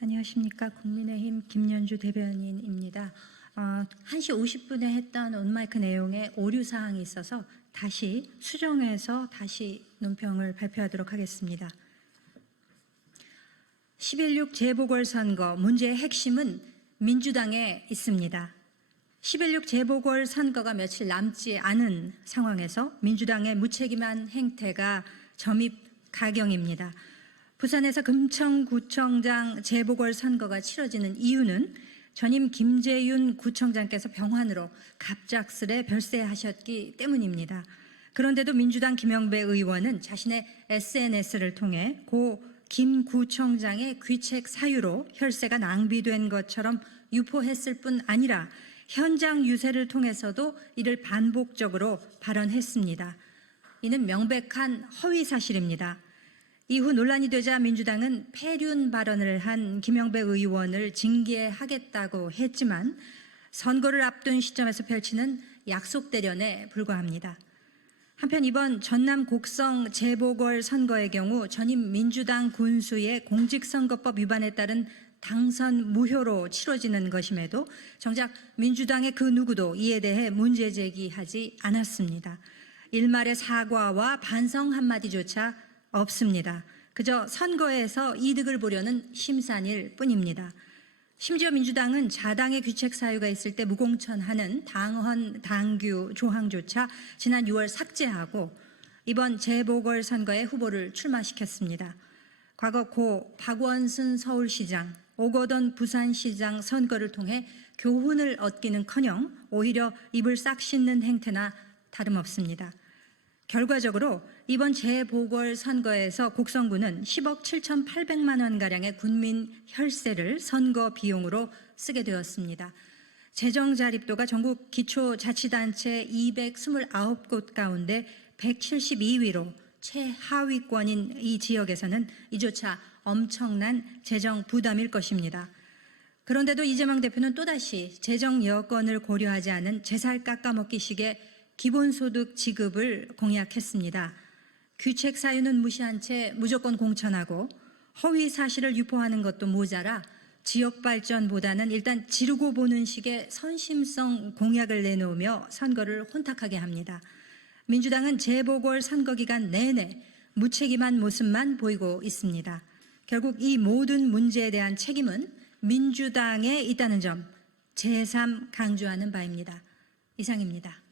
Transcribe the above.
안녕하십니까. 국민의힘 김연주 대변인입니다. 어, 1시 50분에 했던 온마이크 내용에 오류 사항이 있어서 다시 수정해서 다시 논평을 발표하도록 하겠습니다. 11.6 재보궐선거 문제의 핵심은 민주당에 있습니다. 11.6 재보궐선거가 며칠 남지 않은 상황에서 민주당의 무책임한 행태가 점입 가경입니다. 부산에서 금천구청장 재보궐선거가 치러지는 이유는 전임 김재윤 구청장께서 병환으로 갑작스레 별세하셨기 때문입니다. 그런데도 민주당 김영배 의원은 자신의 SNS를 통해 고 김 구청장의 귀책 사유로 혈세가 낭비된 것처럼 유포했을 뿐 아니라 현장 유세를 통해서도 이를 반복적으로 발언했습니다. 이는 명백한 허위 사실입니다. 이후 논란이 되자 민주당은 폐륜 발언을 한 김영배 의원을 징계하겠다고 했지만 선거를 앞둔 시점에서 펼치는 약속 대련에 불과합니다. 한편 이번 전남 곡성 재보궐 선거의 경우 전임 민주당 군수의 공직선거법 위반에 따른 당선 무효로 치러지는 것임에도 정작 민주당의 그 누구도 이에 대해 문제 제기하지 않았습니다. 일말의 사과와 반성 한마디조차 없습니다. 그저 선거에서 이득을 보려는 심산일 뿐입니다. 심지어 민주당은 자당의 귀책 사유가 있을 때 무공천하는 당헌 당규 조항조차 지난 6월 삭제하고 이번 재보궐 선거에 후보를 출마시켰습니다. 과거 고 박원순 서울시장, 오거돈 부산시장 선거를 통해 교훈을 얻기는커녕 오히려 입을 싹 씻는 행태나 다름없습니다. 결과적으로 이번 재보궐 선거에서 곡성군은 10억 7,800만 원 가량의 군민 혈세를 선거 비용으로 쓰게 되었습니다. 재정 자립도가 전국 기초자치단체 229곳 가운데 172위로 최하위권인 이 지역에서는 이조차 엄청난 재정 부담일 것입니다. 그런데도 이재명 대표는 또다시 재정 여건을 고려하지 않은 제살 깎아먹기식의 기본소득 지급을 공약했습니다. 규책 사유는 무시한 채 무조건 공천하고 허위 사실을 유포하는 것도 모자라 지역 발전보다는 일단 지르고 보는 식의 선심성 공약을 내놓으며 선거를 혼탁하게 합니다. 민주당은 재보궐 선거 기간 내내 무책임한 모습만 보이고 있습니다. 결국 이 모든 문제에 대한 책임은 민주당에 있다는 점 제3 강조하는 바입니다. 이상입니다.